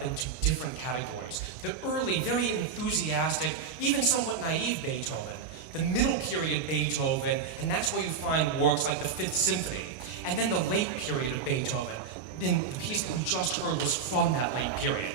up into different categories. The early, very enthusiastic, even somewhat naive Beethoven, the middle period Beethoven, and that's where you find works like the Fifth Symphony, and then the late period of Beethoven. Then the piece that we just heard was from that late period.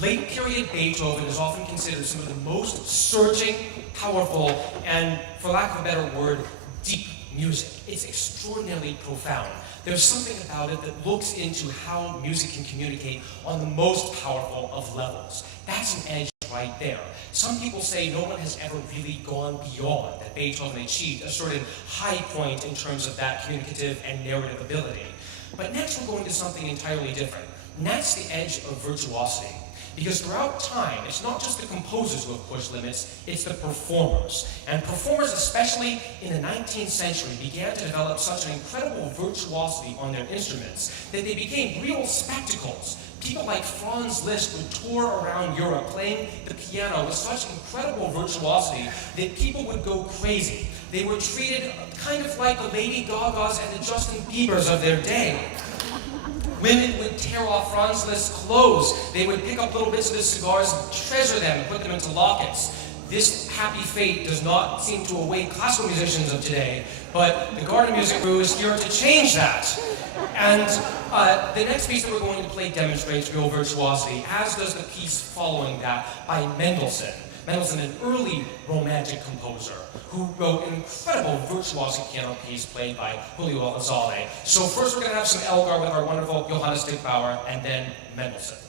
Late period Beethoven is often considered some of the most searching, powerful, and, for lack of a better word, deep music. It's extraordinarily profound. There's something about it that looks into how music can communicate on the most powerful of levels. That's an edge right there. Some people say no one has ever really gone beyond, that Beethoven achieved a certain high point in terms of that communicative and narrative ability. But next we're going to something entirely different, and that's the edge of virtuosity. Because throughout time, it's not just the composers who have pushed limits, it's the performers. And performers, especially in the 19th century, began to develop such an incredible virtuosity on their instruments that they became real spectacles. People like Franz Liszt would tour around Europe playing the piano with such incredible virtuosity that people would go crazy. They were treated kind of like the Lady Gagas and the Justin Biebers of their day. Women would tear off Franz Liszt's clothes. They would pick up little bits of his cigars and treasure them and put them into lockets. This happy fate does not seem to await classical musicians of today, but the GardenMusic crew is here to change that. And the next piece that we're going to play demonstrates real virtuosity, as does the piece following that by Mendelssohn. Mendelssohn, an early romantic composer who wrote an incredible virtuosic piano piece played by Julio González. So first we're going to have some Elgar with our wonderful Johannes Dickbauer, and then Mendelssohn.